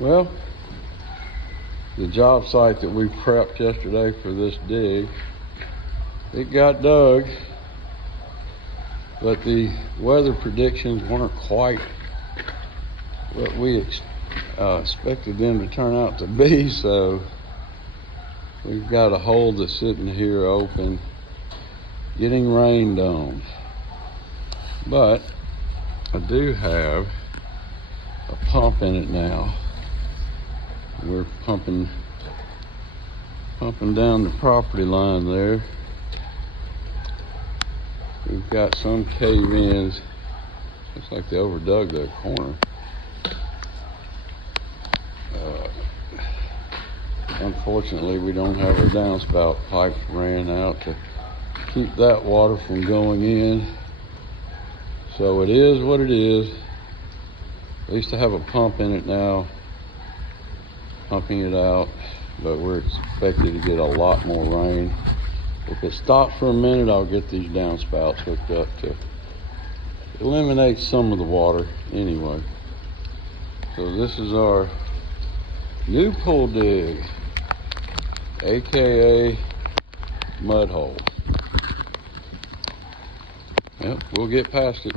Well, the job site that we prepped yesterday for this dig, it got dug, but the weather predictions weren't quite what we expected them to turn out to be, so we've got a hole that's sitting here open, getting rained on. But I do have a pump in it now. We're pumping down the property line there. We've got some cave-ins. Looks like they overdug that corner. Unfortunately, we don't have our downspout pipes ran out to keep that water from going in. So it is what it is. At least I have a pump in it now, pumping it out, but we're expected to get a lot more rain. If it stops for a minute, I'll get these downspouts hooked up to eliminate some of the water anyway. So this is our new pool dig, AKA mud hole. Yep, we'll get past it.